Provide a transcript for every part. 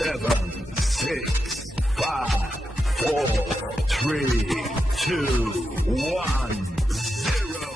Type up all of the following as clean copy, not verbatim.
7, 6, 5, 4, 3, 2, 1, 0.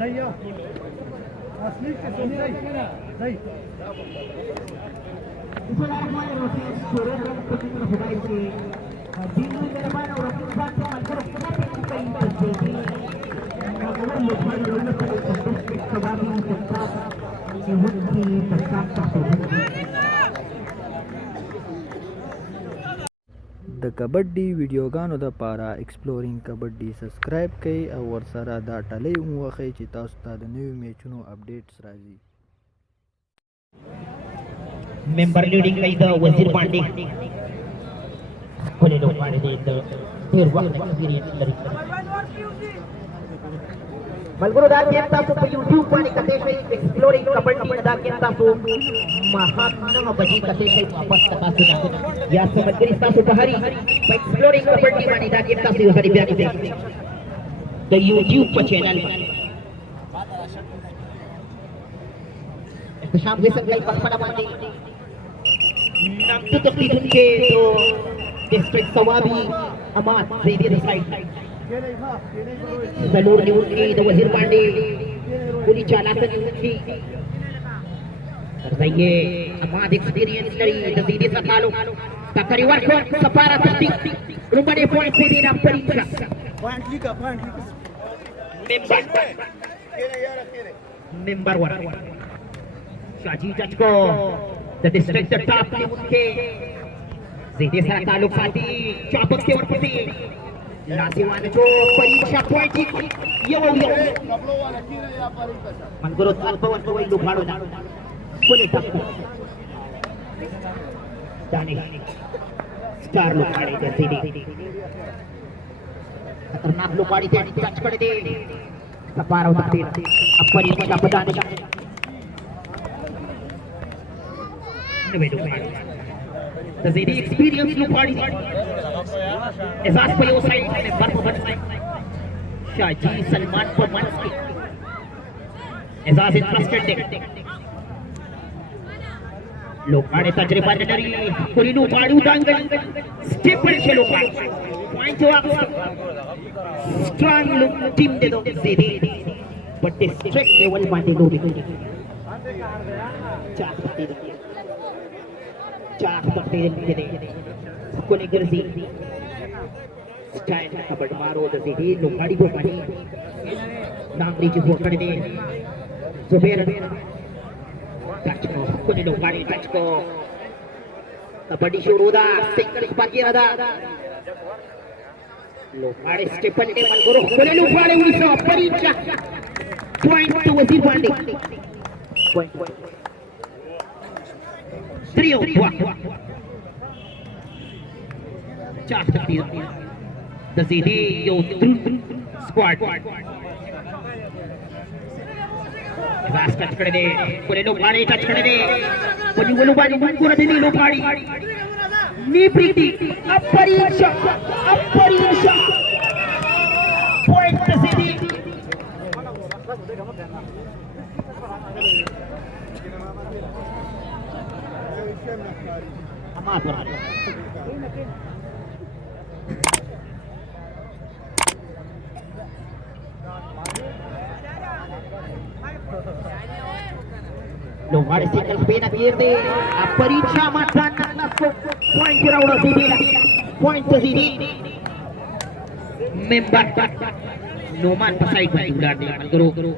زي اصلي زي زي د کبډي ویډیوګانو د پاره ایکسپلورینګ کبډي سبسکرایب کړئ او ورسره دا ټلۍ ووهئ چې تاسو ته د نویو میچونو اپډیټس راځي. member leading by the Wazir Pandey. Kole log maare de the ढेर वक्त experience लरी. Malguru da kita su pe YouTube pani kate shai exploring kabaddi da kita su mahatma baji kate shai wapas taka su ya samagri sta su bahari exploring kabaddi pani da kita su hari biani de the YouTube channel. Sham Hasan kay pada mandi nang tutup ke to district Sawabi Amat Zaidi the side Salur Niwuki the Wazir Pandey Kuli Chalatan Niwuki Terzaye Amat experience dari the Zaidi Sakalo Takari Warko Sapara Tati Rumane point Zaidi na Peritra point liga member one Shaji Jajko the district the top Niwuki Zaidi Sakalo Fati Chapak ke Warpati Lasiwan ko Parisha point yo Manggurut Alpawan ko ay lugharo na Kuli takbo Dani Star lughari ka Zaidi Khatarnak lughari ka touch kar de Saparaw takdir Apari pa padani siya The Zaidi experience lughari Ezaz pa yung side member po bansay Shaji Salman po Manski Ezaz interested din Lughari tajriba na nari Kuli lughari udangan Step pa rin siya lughari Point to up Strong look team de do Zaidi But district level mandi lobi Chak takti Kuni Gerzi Style kabad maro the Zaidi lughari ko pani Nangri ji ho kar de Zubair touch ko kuni lughari touch ko kabaddi shuru da single baki rada lughari step de man guru kuni lughari unisa paricha point to Wazir Pandey point trio Chak takti the Zaidi yo squad Vas touch kar de kuni lughari touch kar de kuni lughari mungkura dili lughari ni priti aparicha point the Zaidi Amat wala. Lugar single spin at Irde. Paricha matan nasko point raud Zidila. Point to Zidi. Member Noman pasay ular di guru.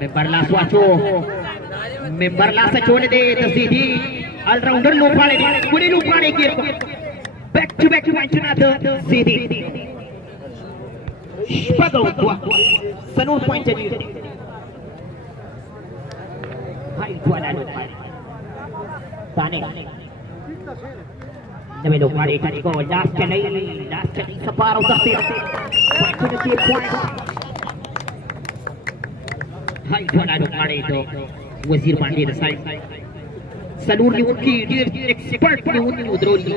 Member last wacho. Member last chole de to Zidi. All rounder lupale de. Kuni lupale kir. Back to point another Zidi. Spagol tua. Sanu point to hai tuan anu tane demi lokari tadi ko last kali separuh takdir point to the point hai tuan anu kali itu Wazir Pandi the side seluruh unki dia expert ni unki udroli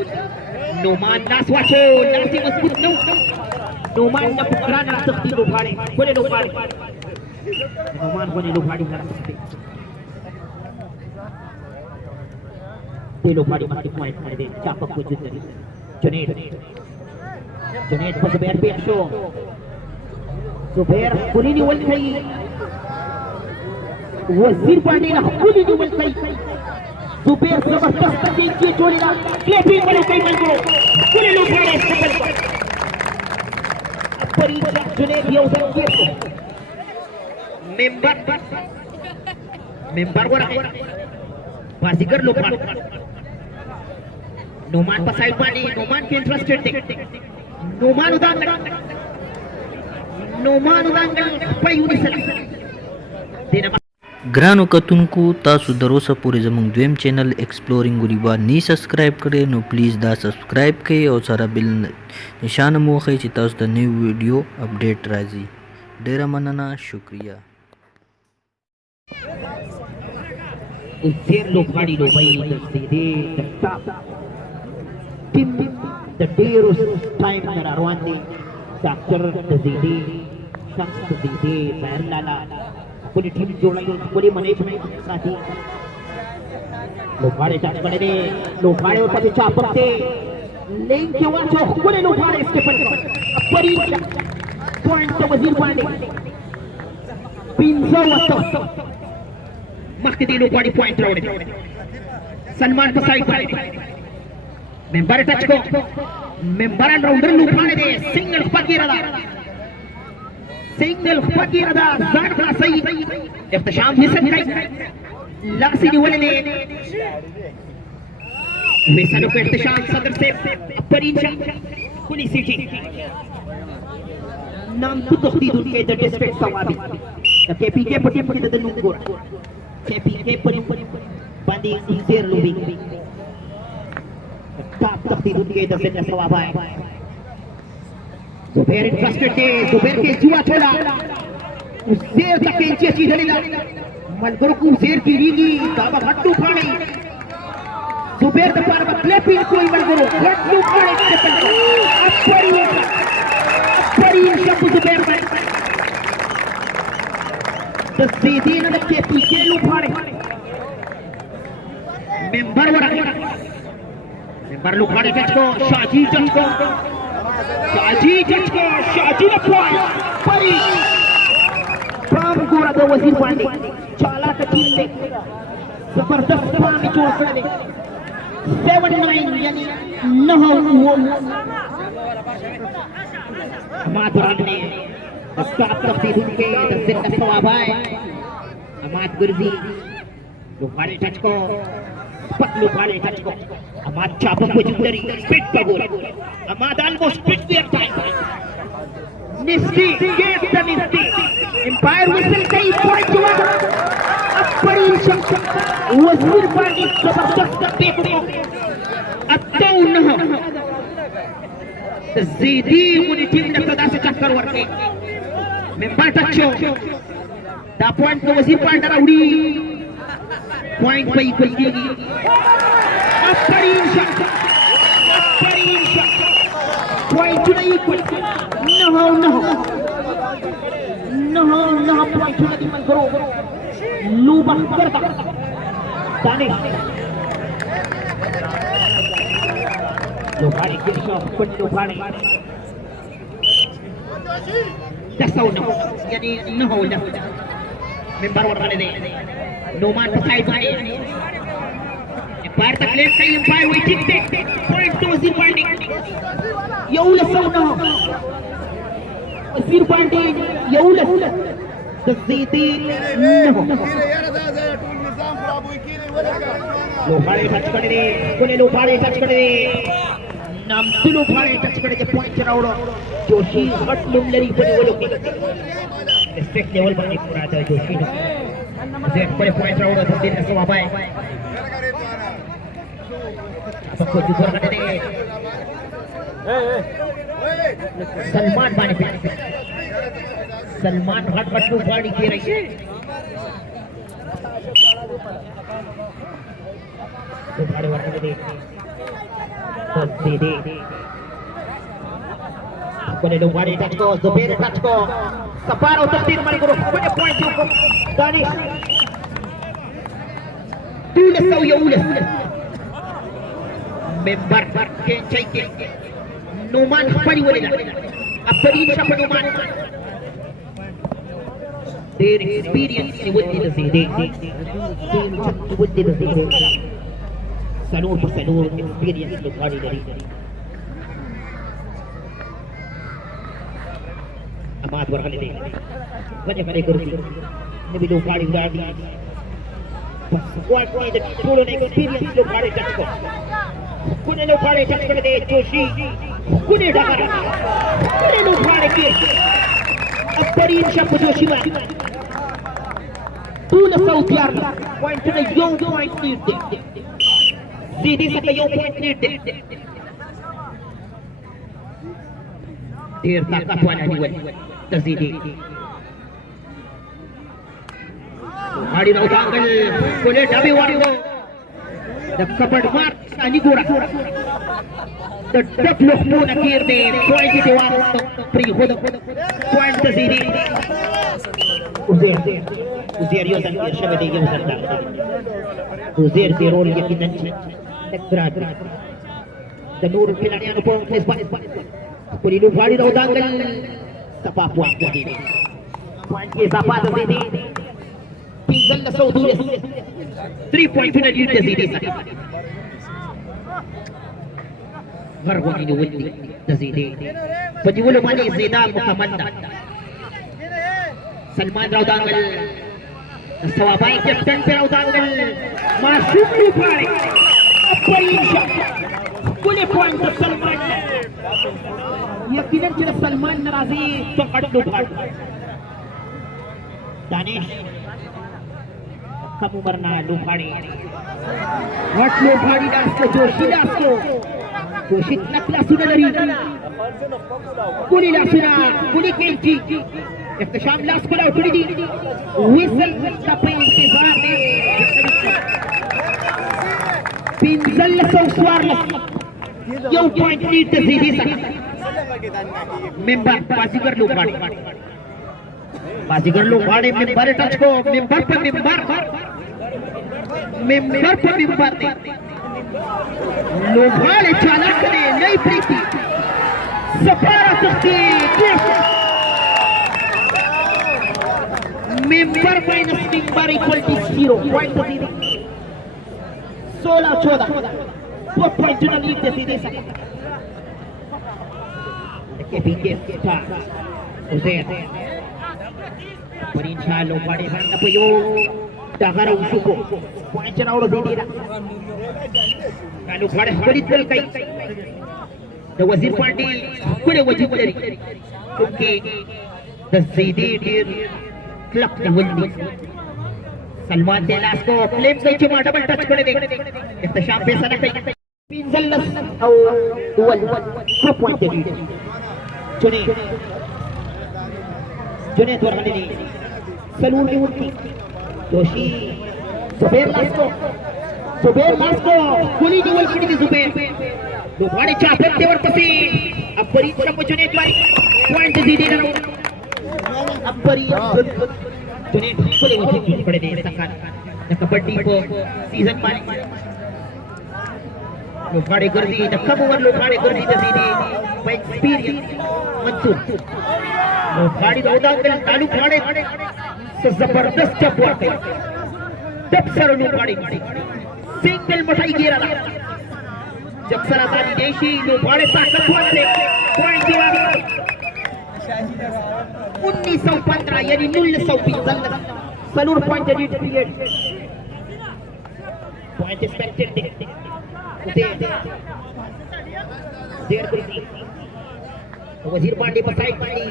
Noman last wacho last masbut Noman na pukulan na takdir lokari boleh lokari Noman boleh lokari लोग बड़ी मस्ती point कर दे चापक को जित करी जुनेद को जुबैर पे show Zubair पुली नहीं बोल गई वजीर पांडे ना पुली नहीं बोल गई जुबैर जबरदस्त तरीके से चोरी ना क्लिपिंग वाले कई मन को पुली लोग बड़े स्टेबल पर जुनेद ये उधर किए मेंबर को रखे बाजीगर लोग Noman pasay pani, Noman ke interested Noman udang pay unisan. ग्रानो कतुनको तासु दरोसा पूरे जमंग द्वेम चैनल एक्सप्लोरिंग गुरीबा नी सब्सक्राइब करे नो प्लीज दा सब्सक्राइब के और सारा बिल निशान मोखे ची तासु द न्यू वीडियो अपडेट राजी डेरा मनना शुक्रिया Usir lo body lo bay the stop the dearest time that Arwandi Dr. the Zidi Shams the Zidi Bairlala पूरी टीम जोड़ा पूरी मैनेजमेंट साथी लोहाड़े जाने वाले ने लोहाड़े ऊपर से चापकते लेन के वाचो पूरे लोहाड़े इसके पर परी पॉइंट तो वजीर पांडे 300 मक्ती लोहाड़ी पॉइंट रोड सलमान पसाई पांडे मेंबर टच को मेंबर राउंडर लोहाड़े दे सिंगल फकीर दा जान का सही इख्तिशाम हिस्सा नहीं लासी ने वाले ने मिसालों का इख्तिशाम सदर से परीक्षा कुली सिटी नाम तो तख्ती दूर के द डिस्ट्रिक्ट सवाबी केपीके पटी पटी द नुंगोरा केपीके पटी बंदी इंसेर लुबी टाप तख्ती दूर के द सेट सवाबा है जुबैर इंटरेस्टेड थे जुबैर के जुआ छोड़ा उस शेर तक इंचे चीज ढलेला मलगरो को शेर की रीली दावा हट्टू खाने जुबैर द पार में क्लैपिंग कोई मलगरो हट्टू खाने अपरी शब्द जुबैर में द सीधीन द के पीछे लुफाड़े मेंबर लुफाड़े टच को शाजी जंग को शाजी ने पॉइंट परी प्राम गोरा दो वजीर पांडे चाला का टीम ने जबरदस्त पाम जोड़ कर ले 7-9 यानी 9 वो माधुरान ने स्टॉप तफ्तीर के 10 का सवाब है अमाद गुरजी लोहाड़े टच को पतलू पाले टच को अमाद चापक को जिंदरी स्पीड का गोल अमाद ऑलमोस्ट स्पीड देयर टाइम निस्की गेट द निस्की एम्पायर विसल कई पॉइंट हुआ अपरी शख्स वजीर पांडे जबरदस्त देखो अत्तो न ज़ीदी उन टीम ने सदा से चक्कर वर्के मेंबर टचो दा पॉइंट को वजीर पांडे राउडी पॉइंट पे इक्वल की अपरी शख्स पॉइंट नहीं इक्वल न हो पॉइंट नहीं मन करो लूबा करता दानिश लोहाणे केशव पण लोहाणे तसवणं यानी न होलं मेंबर वर आले दे नोमान पसाई पाणी भारत प्लेट काही पाय वेटिंग ते पॉइंट टू झिरो पॉइंटिंग येऊल सवणं झिरो पॉइंटिंग येऊल तस्दीदी लोहाणे टच करे दे कोणी लोहाणे टच करे दे नाम तुलो लोहाणे टच करे दे पॉइंट रावडो जोशी हट लुमलरी पण वो लोक स्टेट लेवल पर पूरा था जोशी जेट पर पॉइंट रावडो दिन से वाबाय सबको जुगर करने दे सलमान बाने पे सलमान हट हट को गाड़ी की रही है तो गाड़ी वर्क करने दे तो दे कोने लोग गाड़ी टच को जुबेर टच को सपारो तस्दीर मारी करो कोने पॉइंट को दानिश तूले सौ यौले member kencai Numan Hapani Walina Apari Shapa Numan their experience with the Zide with the Zide Sanur for Sanur experience the body Ahmad Warhali Vajapare Kursi Nabi Lukari Wadi what was the total experience Lukari Tasko कुने लोहाणे touch कर दे जोशी कुने ढका कुने लोहाणे के अपरीन शप जोशी वा तू न साउथ यार पॉइंट ने यो पॉइंट लीड दे सीधी से यो पॉइंट लीड दे देर ताकत वाला निवल तजीदी गाड़ी नौतांगल कुने डबी वाली वो the cupboard mark Anigura the duck look moon appear there point it one pre hold point the zidi Uzair yozan shabadi yozan Uzair the role yakinan nagrad the nur khiladiyan ko isbat puri lu bari daw dangal sapa point ke sapa the zidi tinggal na saudi 3 point final lead the zidi Margo ini wudi Zidi Penjual mani Zida Muhammad Salman Raudangal Sawabai Captain Raudangal Masuk Lupari Apa insya Boleh point ke Salman Yakinan kira Salman narazi Tokat Lupari Danish Kamu marna Lupari What Lupari Dasko Joshi Dasko Joshi nakla sudah dari Kuli lasuna Kuli kenci Ikhtisam las pula uturi di Whistle Tapi intizar de Pinzal lasau suar las Yo point lead the Zidi sa Member Bazigar Lupari Bazigar Lupari member touch ko Member per member Member per member de लोहाणे चालक ने नई प्रीति सफारा सकती member minus member equal to 0 point दे 16-14 वो point ना lead दे सके के पीके था उसे पर इंशाल्लाह लोहाणे हरना पयो Dagara usuko point na odo dira kalu khade khadidal kai the wazir party kule wajib dari okay the Zidi dear club the windi Salman Delas ko claim kai chuma double touch kare de ihtisham pe sana kai pinzallas au dual 2 point lead jone dorhali salur ni utti Joshi Zubair Lasko कुली निवल करी Zubair लोहाणे चाहते तेवर पसी अपरी समझने द्वारी point दीदी ना अपरी जुने कुली वजह पड़े दे सकान कबड्डी को सीजन में लोखाड़े कर दी कम ओवर लोखाड़े कर दी सीधी एक्सपीरियंस मंसूर लोखाड़ी दौदांगल तालू खाड़े से जबरदस्त जब वाटे जब सर लोखाड़ी सिंगल मठाई गिरा जब सर आसानी देशी लोखाड़े ताकत वाले पॉइंट दिया 1915 यानी 1915 सलूर पॉइंट पीरियड पॉइंट एक्सपेक्टेड वजीर पांडे पर साइड पांडे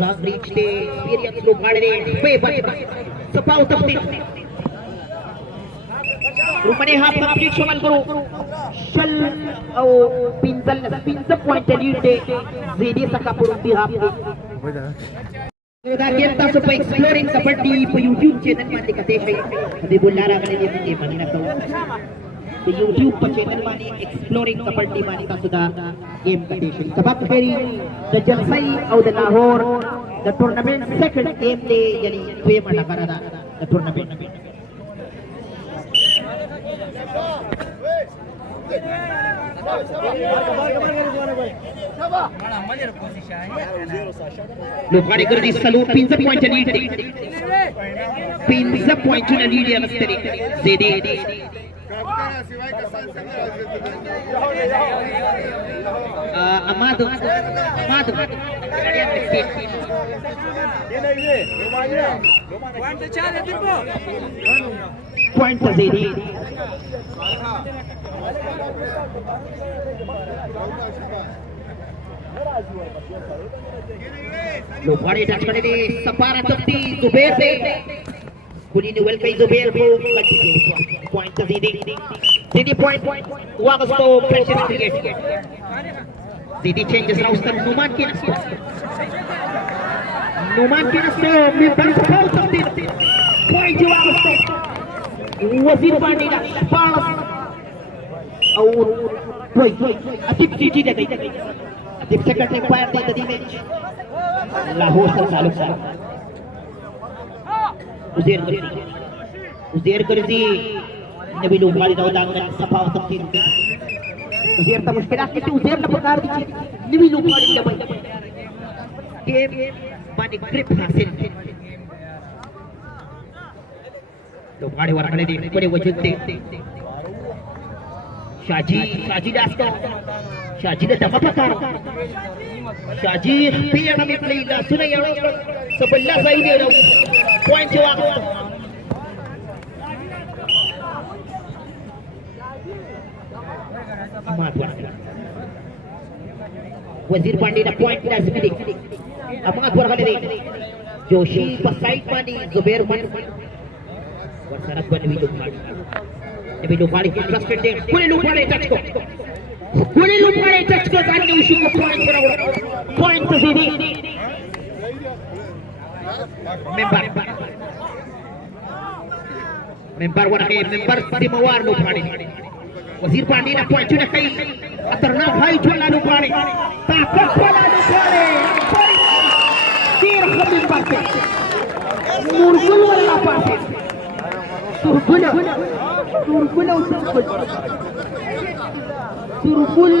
लॉन्ग रीच ते एक्सपीरियंस लोग गाड़े पे बच सपाव तपती रुपने हाफ कंप्लीट शमल करो शल औ पिंजल पॉइंट लीड दे जेडी सका पुरुंदी half da kita supaya exploring kabaddi पे YouTube चैनल में दिखाते हैं अभी बुलारा वाले ये मानी ना तो YouTube पर चैनल में exploring कबड्डी मानी का सुधा गेम कंडीशन सबक फेरी द जलसई और द लाहौर द टूर्नामेंट सेकंड गेम डे यानी ये माना करा था द टूर्नामेंट लोखाड़े कर दी salute 3 point lead 3 point lead या नस्तरी जेडी अमाद पॉइंट जेडी लोखाड़े टच करने दे सपारा चपटी जुबैर से पुली ने वेल कई जुबैर को पॉइंट सीधी पॉइंट वापस तो प्रेशर क्रिएट सीधी चेंजेस राउस्टर नुमान के नस्तो में बंद कर सकते पॉइंट वापस तो वजीर पांडे का पास और अतिप सीटी दे गई अतिप सेकंड से फायर दे दी मैच लाहौर से ताल्लुक सा उजेर करजी नबी लोखाड़ी दौदांगल सफाव तक उजेर त मुश्किल के उजेर न प्रकार दी नबी लोखाड़ी दबाई गेम माने ग्रिप हासिल लोखाड़ी वरकले दे बड़े वजन दे शाजी दास्तो शाजी ने दमा पकार शाजी पिया में प्लेगा सुने यारो सबल्ला सही दे रहा पॉइंट जवाब वजीर पांडे ने पॉइंट लाजमी दे अमाद वरगले दे जोशी पर साइड मानी जुबैर मन वरसरत बनवी लोखाड़ी लोखाड़ी की इंटरेस्टेड दे पूरे लोखाड़ी टच को जाने उसी को पॉइंट तो सीधी मेंबर वन है मेंबर सिमवार लोखाड़ी वजीर पांडे ने पॉइंट ने कई खतरनाक भाई छोला लोखाड़ी ताकत वाला लोखाड़ी तीर खमीर पासे मुरगुल वाला पासे तुरकुल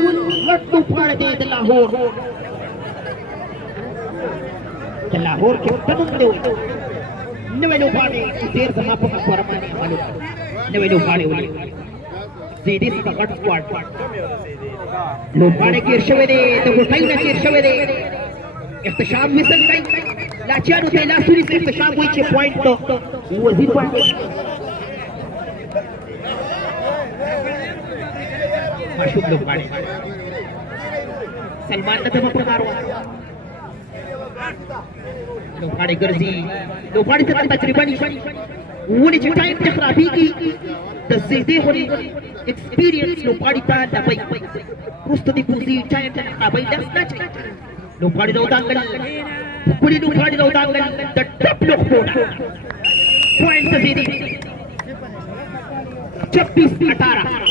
लट्टू फाड़ दे लाहौर के तनुंदे नवे लोखाड़े देर समापन का परमाने वाले नवे लोखाड़े वाले जेडी से कट स्क्वाड लोखाड़े के शवे दे तो कहीं ना के शवे दे इख्तिशाम मिसल कहीं लाचारू थे लासुरी से इख्तिशाम हुई 6 पॉइंट तो वजीर पांडे माशूक लोखाड़े सलमान ने तो प्रकारवा लोखाड़े गर्जी लोखाड़ी से तकरीबन वो ने टाइम तखराबी की तज़ीदे होने एक्सपीरियंस लोखाड़ी ता दबाई मुस्तदी कुजी टाइम तखराबी दसना चाहिए लोखाड़ी दौदांगल कुली लोखाड़ी दौदांगल द टॉप लोखोड़ा पॉइंट तज़ीदी 26-18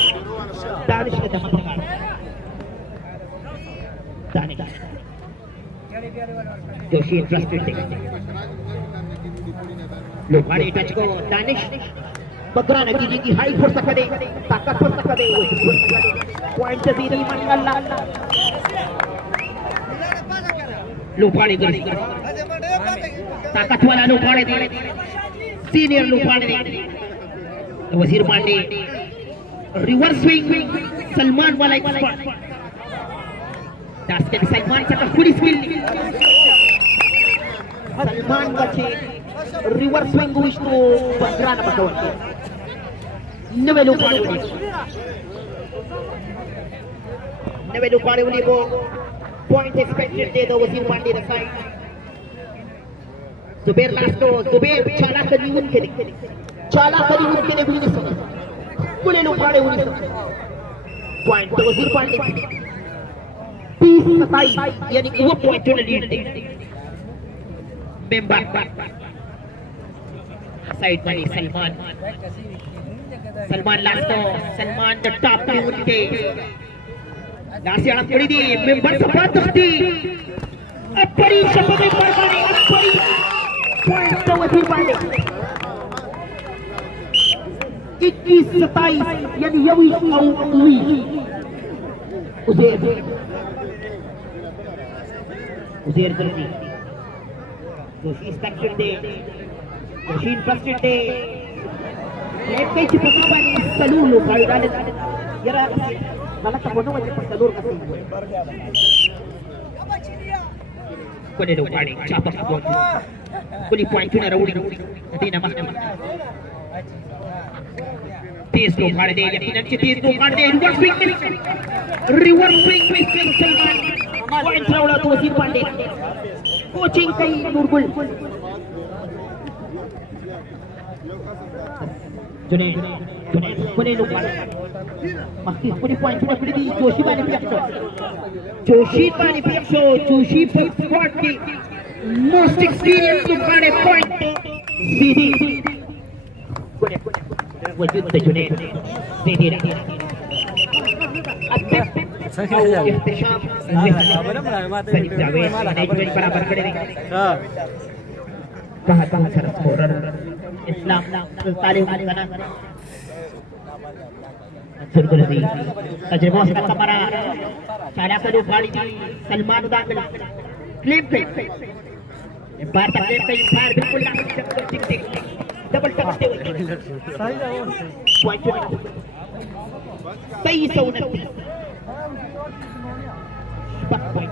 दानिश ने दम दानिश जोशी इंटरेस्टेड लोकाड़े टच को दानिश बकरा नतीजे की हाइट हो सकते ताकत हो सकते पॉइंट दीदी मंगल लोकाड़े कर ताकत वाला लोकाड़े दे सीनियर लोकाड़े दे वजीर पांडे रिवर्स स्विंग सलमान वाला एक स्पॉट दास्ते सलमान का फुल स्विंग सलमान का रिवर्स स्विंग विष्णु बकरा न बकवा नवे लुकाड़े वाले को पॉइंट एक्सपेक्टेड दे दो वजीर पांडे द साइड जुबेर लास्टो जुबेर चाला करी उनके भी नहीं पूरे लुकाड़े उन्हीं पॉइंट तो वजीर पांडे 30-27 यानी कि वो पॉइंट जो लीड दे मेंबर साइड वाली सलमान लास्टो सलमान द टॉप पे उनके लास्ट यार पड़ी दी मेंबर सपाट थी अब पड़ी शब्द में पड़ी अब पड़ी पॉइंट तो वजीर पांडे 21-27 यानी यही हुई उजेर जल्दी जोशी स्ट्रक्चर दे जोशी इंफ्रास्ट्रक्चर दे एक कई चिपका पानी सलूल उखाड़ी डाले यार मला कबनो वजह पर सलूल कसं कोने उखाड़ी चापा पहुंच कोनी पॉइंट ना रउडी नदी नमक तेज उखाड़ दे यकीनन कि तेज उखाड़ दे रिवर्स स्विंग में सलमान पॉइंट राउला तो वजीर पांडे कोचिंग कई नूरगुल जुने कोने उखाड़ मस्ती कोनी पॉइंट ना पड़ी जोशी पानी पियक्सो जोशी स्क्वाड की मोस्ट एक्सपीरियंस उखाड़े पॉइंट सीधी वजूद से जुने सीधी इख्तिशाम सलीम जावेद मैनेजमेंट बराबर खड़े कहाँ सरस स्कोरर इस्लाम तालिब गाना सुरगुरदी तजर्बा से कमरा चाला का उखाड़ी सलमान दाखिल क्लेम पे बार तक क्लेम पे बार बिल्कुल टिक टिक डबल टकते हुए पॉइंट 23-29 पॉइंट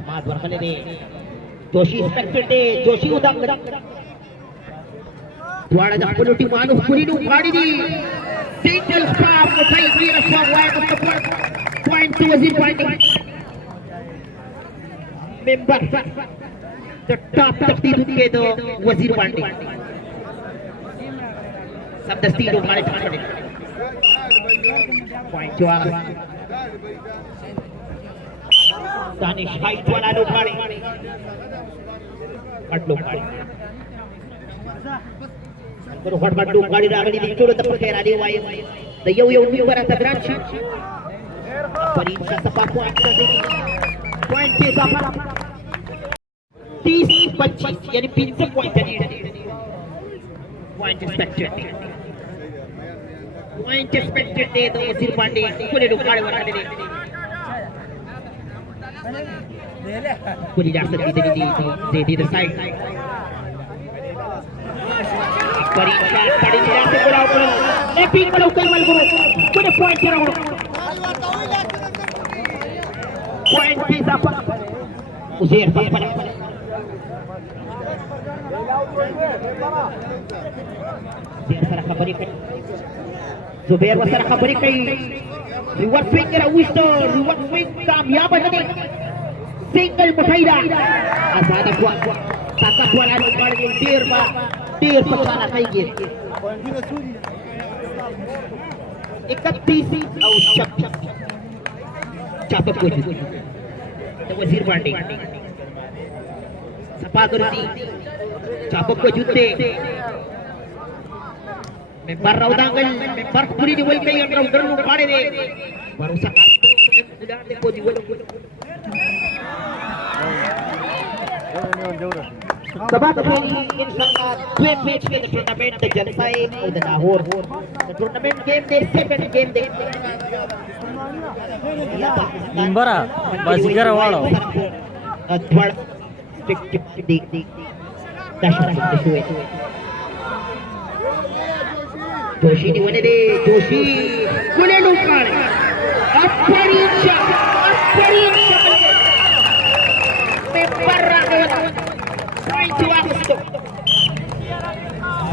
अमाद वर्कले दे जोशी एक्सपेक्टेड दे जोशी उदंग द्वारा दखलुटी मानु कुलीनु उखाड़ी सिंगल स्टार उठाई वीर स्वागत पॉइंट टू वजीर पांडे मेंबर द टॉप तकदीर के दो वजीर पांडे सब दस्ती लोग हमारे पकड़े पॉइंट जो आ दानिश हाइट वाला लोग खड़े हट लोग खड़े करो हट लोग गाड़ी रागड़ी दी चोलो तक खेरा दे वाई द यो उन्हीं पर तबरान परीन का सपा पॉइंट कर देगी पॉइंट के साथ 30-25 यानी 50 पॉइंट पॉइंट एक्सपेक्टेड दे दो वजीर पांडे पूरे लोग गाड़ी वाला दे पूरी रास्ते दे द साइड परीन का पड़ी रास्ते बोला ऊपर ए पिक बोला ऊपर मल को पूरे पॉइंट करो पॉइंट के साथ उजेर पर Biasa khabari kai Zubair wasara khabari kai reverse swing करा उस्तो रिवर्स स्विंग कामयाब है सिंगल मुठाईदा आजाद हुआ ताकत वाला निकाल के देर पछाना खाएंगे 31 और चापक को वजीर पांडे सपा गुरुजी चापक को जूते member raudangal member puri di wal kay ang raudan lu pare de baru sa kanto udah de ko di wal Sabat inshallah 2 match ke tournament the Jalsae of the Lahore. The tournament game day, second game day. Nimbara, Bazigara Walo. Third tick dash Joshi ni wane de Joshi kule lukare Apparincha Membarra point Agosto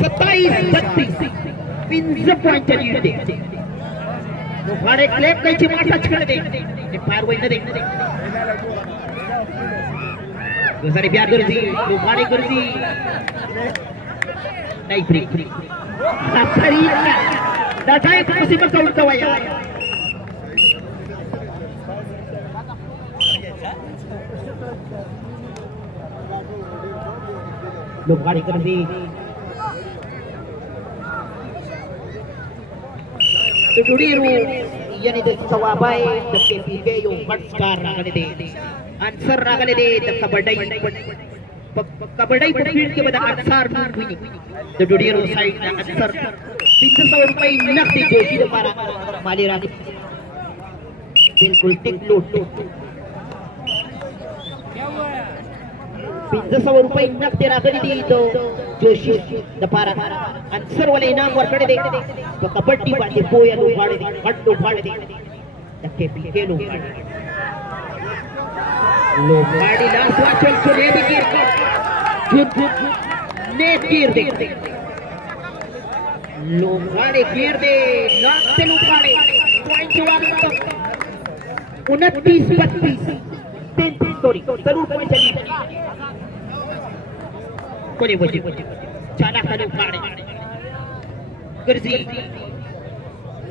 27-32 pinza point aliyude lukare clap kai chi match kar de ne par wai na de Dosari biar Gurzi lukare Gurzi naik break Apparincha datang ke musibah kau kawaya Lukari Gurzi Tujudiru yani de sawabai de KPK yo matskar ragale de answer ragale de kabadai pufid ke bada ansar winning the Tujudiru side na answer 300 रुपए नकदी जोशी द्वारा माली रानी बिल्कुल टिक लूट 300 रुपए नकदी राखली दी तो जोशी द्वारा आंसर वाले इनाम वर्कडे दे तो कबड्डी बाजी पोया लो फाड़े दे हट्टो फाड़े दे तके पीके लो फाड़ी लास्ट वाचल चले दी गिर जुट ने गिर दे लोगाड़े गिर दे नाकते लोगाड़े पॉइंट वाले तक 29-32 सॉरी जरूर पॉइंट चली कोने बचे चाला का लोगाड़े गुरजी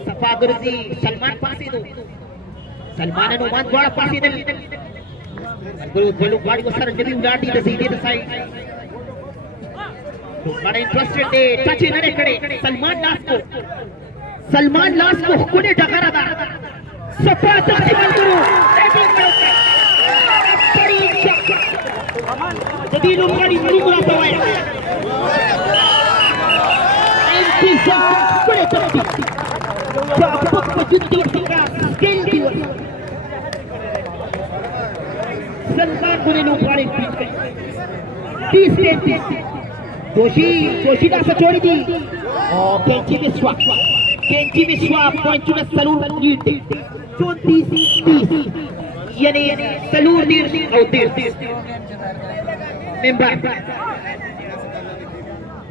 सफा गुरजी सलमान पासी दो सलमान अनुमान बड़ा पासी दे गुरु लोगाड़ी को सर जल्दी उलाटी द सीधे द साइड बड़ा इंटरेस्टेड दे टच इन रे खड़े सलमान लास्ट को कोने डगारा दा सफा तकरीबन करो बड़ी जदी लोगाड़ी मुगला पवाया एंटीसा कोने तकती बापक वजुदी सिंगा स्किल दियो सलमान कोने लोगाड़ी पीछ गए 30-33 जोशी का सचोड़ी दी और केंची विश्वा पॉइंट चुने सलूर लीड 34-30 यानी सलूर लीड और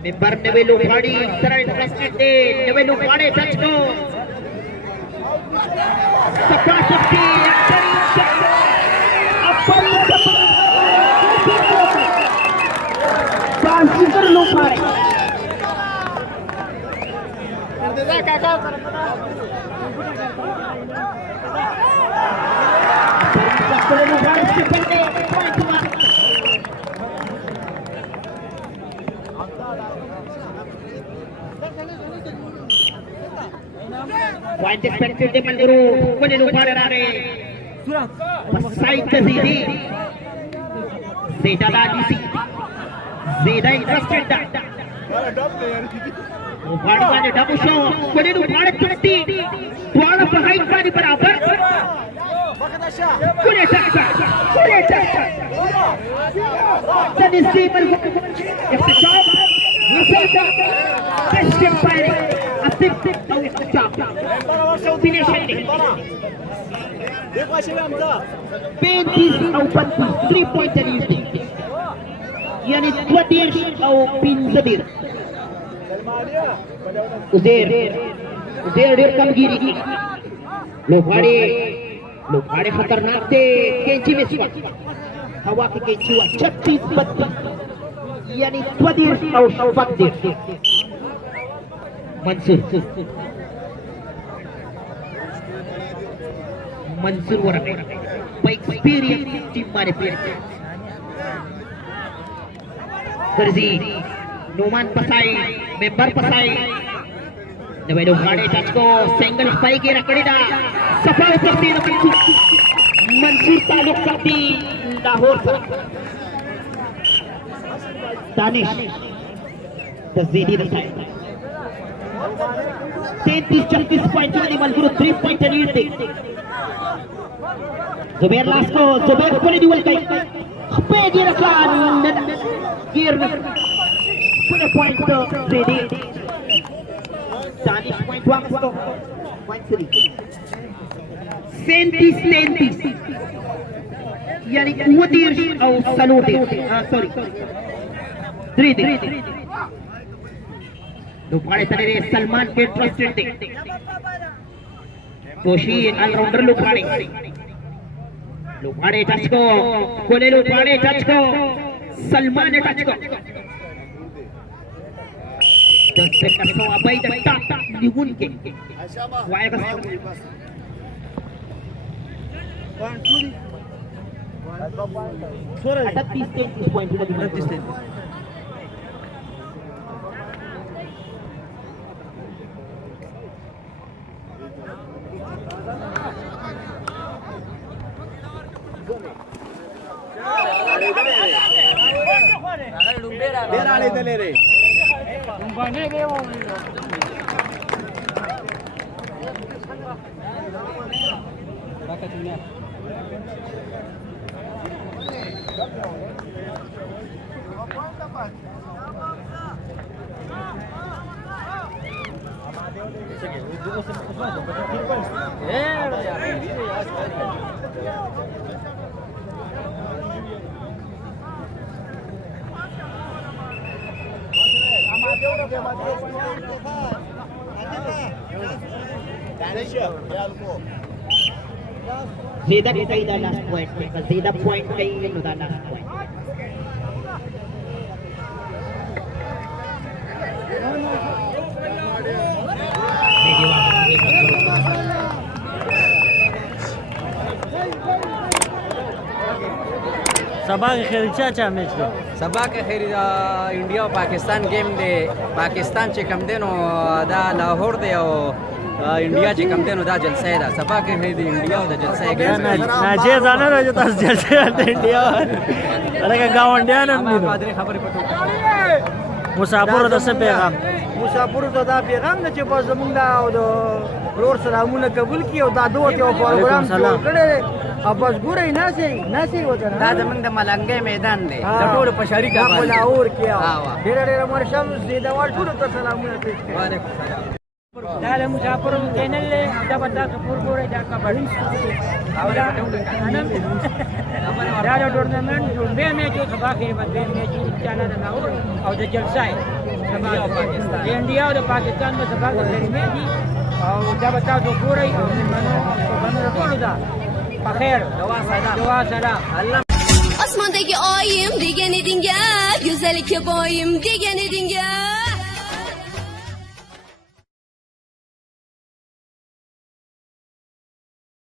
मेंबर नवे लोगाड़ी सरल इंटरेस्टेड दे नवे लोगाड़े टच को सपा शक्ति ट्रांसफर लो पारे पॉइंट एक्सपेक्टेड दे मंगरू कोने लो पारे रा रे साइड से सीधी सेटा दादी Zeda interested that. Body माने double show. कोने नु बाड़े चुट्टी. द्वारा पहाड़ी पानी बराबर. कोने टक्का. Then is stable. If the shot, Musa, best firing. A tip now is the shot. Combination. Pain is open. 3 points and easy. यानी 20 और पिंजबीर उदेर कमगिरी लोहाड़े खतरनाक थे केंची विश्वा हवा के केंचुआ 36-32 यानी 20 और 32 मंसूर वरने एक्सपीरियंस टीम मारे player Gurzi, Numan Pasai, member Pasai, नवे लोगाड़े टच को सिंगल स्पाइक के रखड़ी दा सफल करती मंसूर तालुक करती लाहौर दानिश तस्दीदी रसाई 33-34 पॉइंट वाली मलगुरु 3 पॉइंट लीड दे जुबैर लास्को जुबैर पुणे ड्यूल कई खपे गिर खान गिर पुणे पॉइंट दे दे दानिश पॉइंट वापस पॉइंट 37 यानी उतीर और सलोटे सॉरी 3 लुपाड़े तने सलमान के ट्रस्टेड थे कोशी ऑलराउंडर लुपाड़े टच को कोले लुपाड़े टच को सलमान ने टच को 10 सेकंड सो अबाई दत्ता निगुन के वाया का 38 point Zeda kay da last point because Zeda point kay no da last point सबा के खेल चाचा मैच दे सबा के खैर इंडिया और पाकिस्तान गेम दे पाकिस्तान चे कम देनो दा लाहौर दे और इंडिया चे कम देनो दा जलसा है दा सबा के खैर इंडिया और दा जलसा है गेम ना जे जाना रे जो तास जलसे इंडिया अरे का गांव इंडिया ना पादरी खबर पटो मुसाफिर د څه پیغام مسافر ته دا پیغام نه چې په زمونږ دا ورور سلامونه قبول کړي او دا دوه یو پروګرام جوړ کړي او بس ګورئ ناسي وته دا زمنګ د ملنګي میدان دی د ټول پشاری کا په لاهور کې ډېر مرشم زیاده ور ټول ته سلامونه پیښ کړي وعلیکم السلام دا له مسافر چینل له دا بدا کپور ګورې دا کبړی او دا دا ټورنمنت جوړ به مې چې سبا کې باندې مې چې چاله نه او د جلسه سبا پاکستان انډیا او پاکستان د سبا کې مې دي او دا بتا جو ګورې او منو باندې ټول دا بخیر دعا سلام الله Osmandaki ayım digeni dinge, güzellik bayım digeni dinge.